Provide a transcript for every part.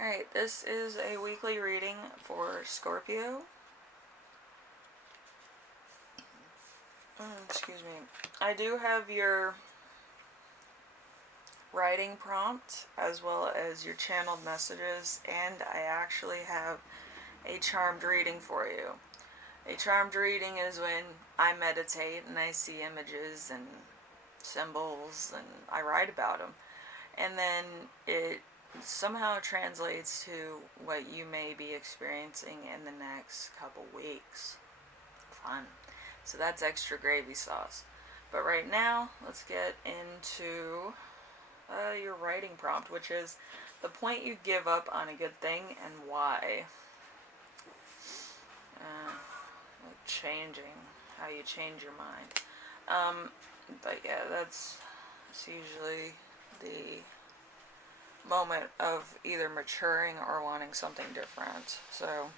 Alright, this is a weekly reading for Scorpio. Excuse me. I do have your writing prompt as well as your channeled messages, and I actually have a charmed reading for you. A charmed reading is when I meditate and I see images and symbols and I write about them. And then it somehow translates to what you may be experiencing in the next couple weeks. Fun. So that's extra gravy sauce. But right now, let's get into your writing prompt, which is the point you give up on a good thing and why. Like changing, how you change your mind. But yeah, that's usually the moment of either maturing or wanting something different. So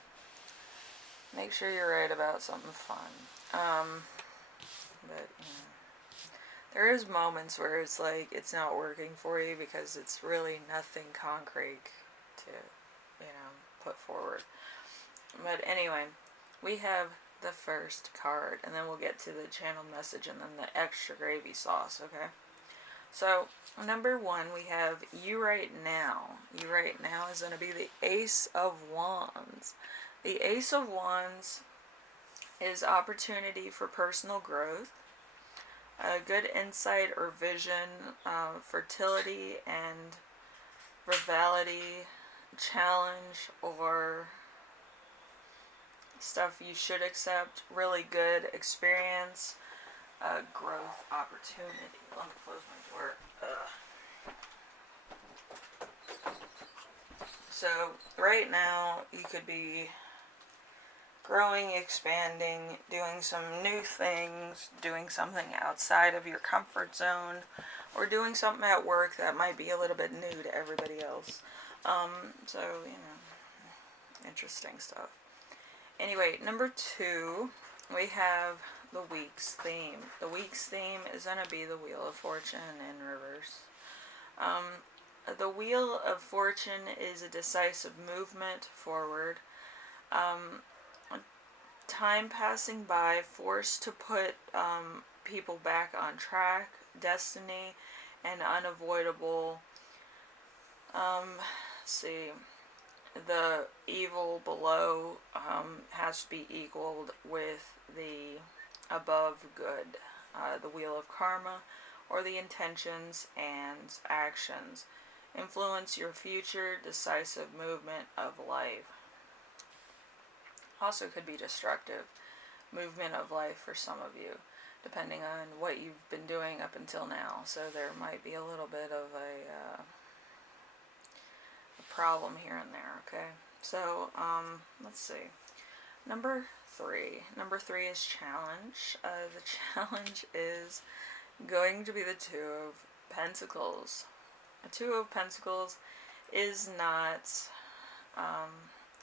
make sure you're right about something fun. But you know, there is moments where it's like it's not working for you because it's really nothing concrete to, put forward. But anyway, we have the first card, and then we'll get to the channel message and then the extra gravy sauce, okay? So, number one, we have you right now. You right now is going to be the Ace of Wands. The Ace of Wands is opportunity for personal growth, a good insight or vision, fertility and rivalry, challenge, or stuff you should accept, really good experience, growth opportunity. Let me close my door. So right now you could be growing, expanding, doing some new things, doing something outside of your comfort zone, or doing something at work that might be a little bit new to everybody else. So, interesting stuff. Anyway, number two, we have the week's theme. The week's theme is going to be the Wheel of Fortune in reverse. The Wheel of Fortune is a decisive movement forward. Time passing by, forced to put people back on track, destiny, and unavoidable. See, the evil below has to be equaled with the above good. The Wheel of Karma, or the intentions and actions, influence your future decisive movement of life. Also could be destructive movement of life for some of you, depending on what you've been doing up until now. So there might be a little bit of a problem here and there, okay? So, let's see. Number three is challenge. The challenge is going to be the Two of Pentacles. The Two of Pentacles is not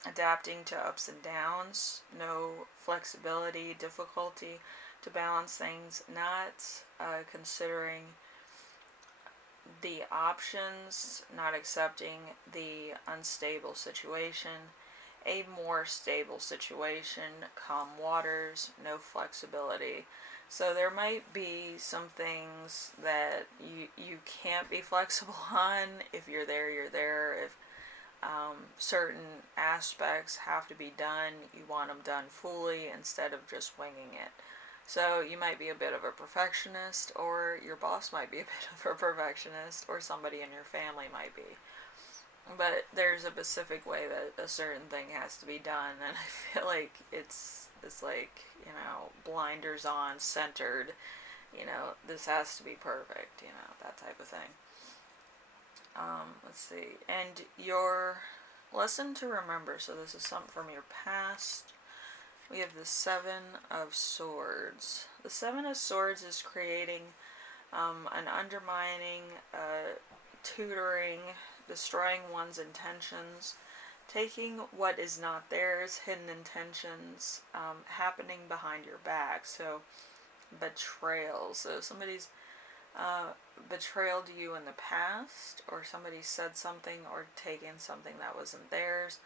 adapting to ups and downs, no flexibility, difficulty to balance things, not considering the options, not accepting the unstable situation, a more stable situation, calm waters, no flexibility. So there might be some things that you can't be flexible on. If you're there, you're there. If certain aspects have to be done, you want them done fully instead of just winging it. So you might be a bit of a perfectionist, or your boss might be a bit of a perfectionist, or somebody in your family might be. But there's a specific way that a certain thing has to be done, and I feel like it's like, blinders on, centered, this has to be perfect, that type of thing. Let's see. And your lesson to remember, so this is something from your past. We have the Seven of Swords. The Seven of Swords is creating an undermining, tutoring, destroying one's intentions, taking what is not theirs, hidden intentions, happening behind your back. So, betrayal. So somebody's betrayal to you in the past, or somebody said something or taken something that wasn't theirs.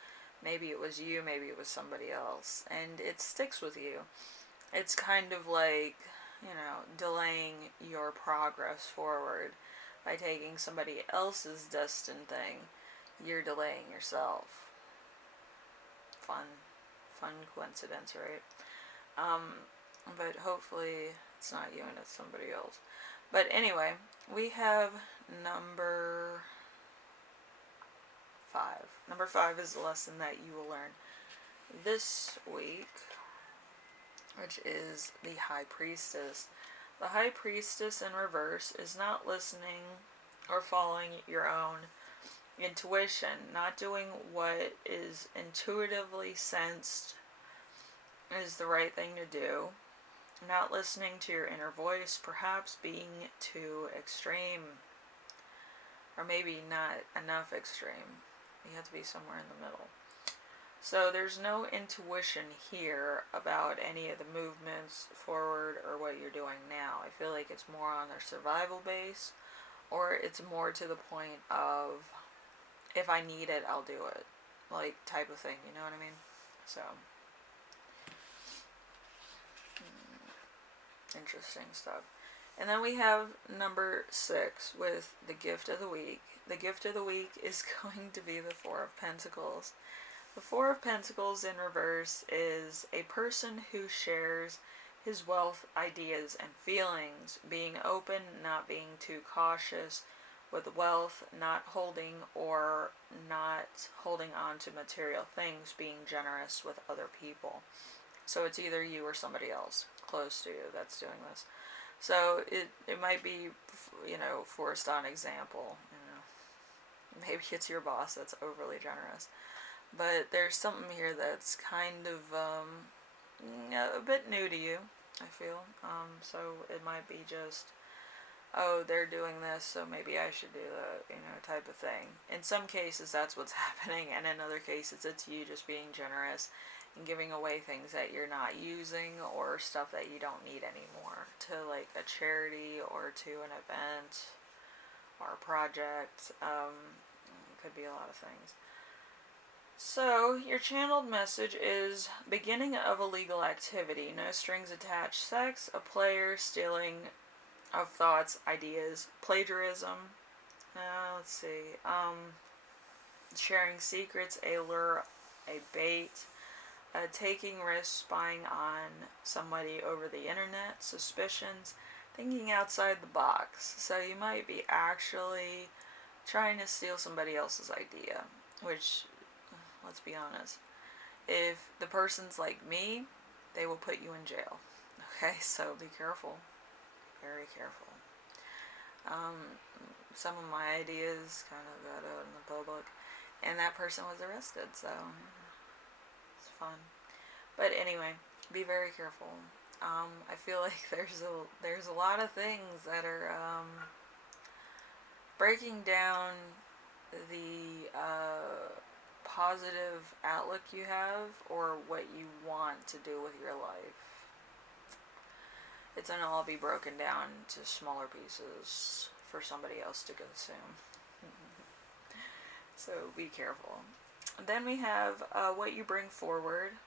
Maybe it was you, maybe it was somebody else, and it sticks with you. It's kind of like, delaying your progress forward by taking somebody else's destined thing. You're delaying yourself. Fun coincidence, right? But hopefully it's not you and it's somebody else. But anyway, we have number 5. Number 5 is the lesson that you will learn this week, which is the High Priestess. The High Priestess in reverse is not listening or following your own intuition, not doing what is intuitively sensed is the right thing to do, not listening to your inner voice, perhaps being too extreme, or maybe not enough extreme. You have to be somewhere in the middle. So there's no intuition here about any of the movements forward or what you're doing now. I feel like it's more on a survival base, or it's more to the point of, if I need it, I'll do it, like, type of thing, you know what I mean? So, interesting stuff. And then we have number 6 with the gift of the week. The gift of the week is going to be the 4 of Pentacles. The 4 of Pentacles in reverse is a person who shares his wealth, ideas, and feelings, being open, not being too cautious with wealth, not holding on to material things, being generous with other people. So it's either you or somebody else close to you that's doing this. So it might be, forced on example. Maybe it's your boss that's overly generous. But there's something here that's kind of a bit new to you, I feel. So it might be just, oh, they're doing this, so maybe I should do that, type of thing. In some cases, that's what's happening, and in other cases, it's you just being generous and giving away things that you're not using or stuff that you don't need anymore to, like, a charity or to an event or a project. It could be a lot of things. So, your channeled message is beginning of a legal activity, no strings attached, sex, a player, stealing of thoughts, ideas, plagiarism, let's see, sharing secrets, a lure, a bait, taking risks, spying on somebody over the internet, suspicions, thinking outside the box. So you might be actually trying to steal somebody else's idea, which, let's be honest, if the person's like me, they will put you in jail. Okay, so be careful. Very careful. Some of my ideas kind of got out in the public, and that person was arrested, so it's fun. But anyway, be very careful. I feel like there's a lot of things that are breaking down the positive outlook you have or what you want to do with your life. It's gonna all be broken down to smaller pieces for somebody else to consume. So be careful. Then we have what you bring forward.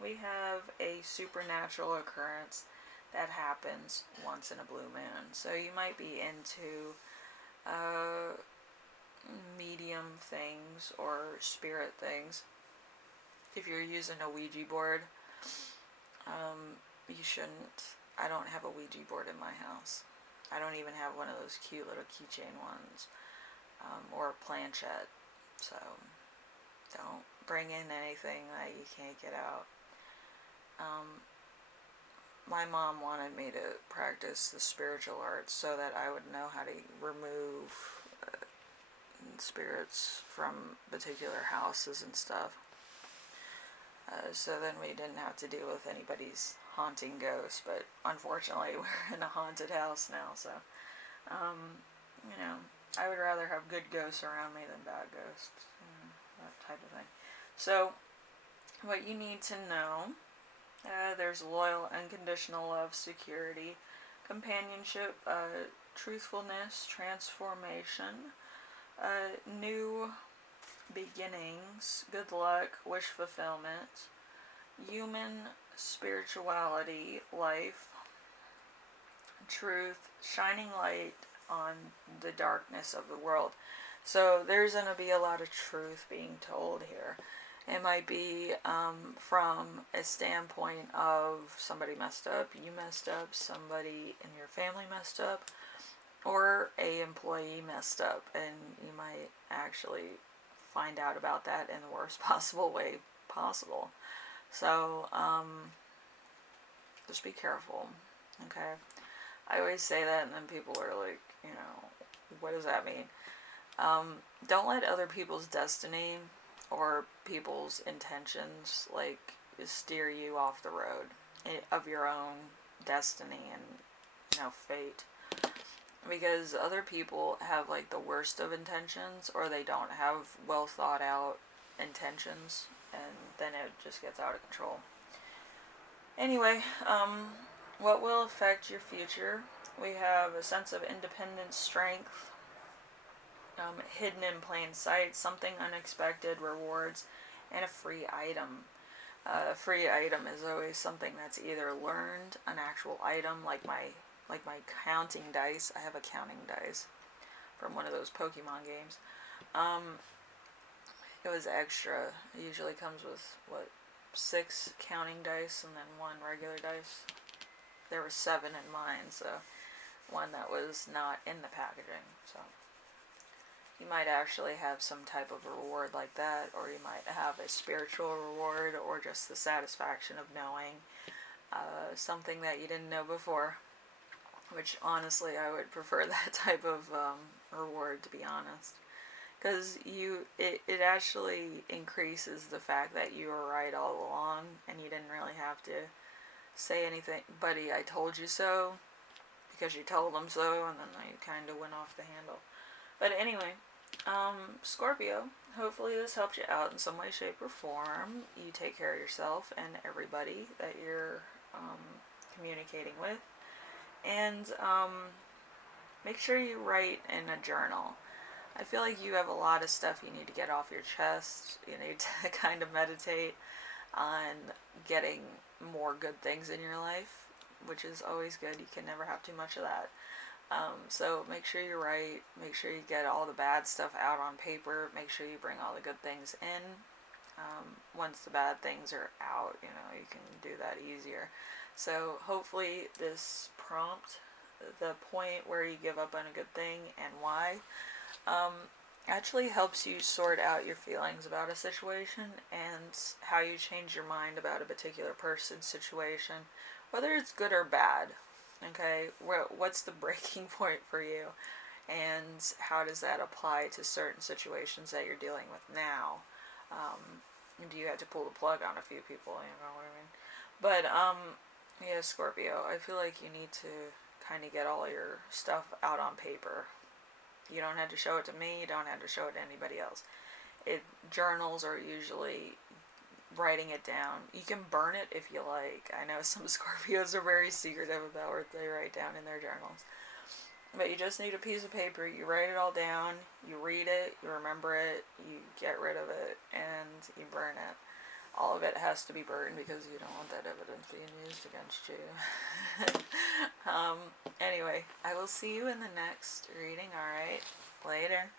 We have a supernatural occurrence that happens once in a blue moon. So you might be into medium things or spirit things. If you're using a Ouija board, you shouldn't. I don't have a Ouija board in my house. I don't even have one of those cute little keychain ones, or a planchette. So don't bring in anything that you can't get out. My mom wanted me to practice the spiritual arts so that I would know how to remove spirits from particular houses and stuff. So then we didn't have to deal with anybody's haunting ghosts, but unfortunately we're in a haunted house now, so, I would rather have good ghosts around me than bad ghosts, that type of thing. So, what you need to know, there's loyal, unconditional love, security, companionship, truthfulness, transformation, new beginnings, good luck, wish fulfillment, human spirituality, life, truth, shining light on the darkness of the world. So there's going to be a lot of truth being told here. It might be from a standpoint of somebody messed up, you messed up, somebody in your family messed up, or a employee messed up, and you might actually find out about that in the worst possible way possible. So just be careful, okay? I always say that, and then people are like, what does that mean? Don't let other people's destiny or people's intentions like steer you off the road of your own destiny and fate, because other people have like the worst of intentions, or they don't have well thought out intentions, and then it just gets out of control. Anyway, what will affect your future? We have a sense of independent strength, hidden in plain sight, something unexpected, rewards, and a free item. A free item is always something that's either learned, an actual item, like my counting dice. I have a counting dice from one of those Pokemon games. It was extra. It usually comes with 6 counting dice and then 1 regular dice. There were 7 in mine, so one that was not in the packaging. So you might actually have some type of reward like that, or you might have a spiritual reward, or just the satisfaction of knowing something that you didn't know before, which honestly I would prefer that type of reward, to be honest, because it actually increases the fact that you were right all along and you didn't really have to say anything, buddy, I told you so, because you told them so, and then they kind of went off the handle. But anyway, Scorpio, hopefully this helped you out in some way, shape, or form. You take care of yourself and everybody that you're communicating with. And make sure you write in a journal. I feel like you have a lot of stuff you need to get off your chest. You need to kind of meditate on getting more good things in your life, which is always good. You can never have too much of that. So make sure you write, make sure you get all the bad stuff out on paper, make sure you bring all the good things in. Once the bad things are out, you can do that easier. So hopefully this prompt, the point where you give up on a good thing and why, actually helps you sort out your feelings about a situation and how you change your mind about a particular person, situation, whether it's good or bad. Okay, what's the breaking point for you, and how does that apply to certain situations that you're dealing with now? Do you have to pull the plug on a few people, you know what I mean? But, yeah, Scorpio, I feel like you need to kind of get all your stuff out on paper. You don't have to show it to me, you don't have to show it to anybody else. Journals are usually writing it down. You can burn it if you like. I know some Scorpios are very secretive about what they write down in their journals. But you just need a piece of paper, you write it all down, you read it, you remember it, you get rid of it, and you burn it. All of it has to be burned because you don't want that evidence being used against you. Anyway, I will see you in the next reading, alright? Later.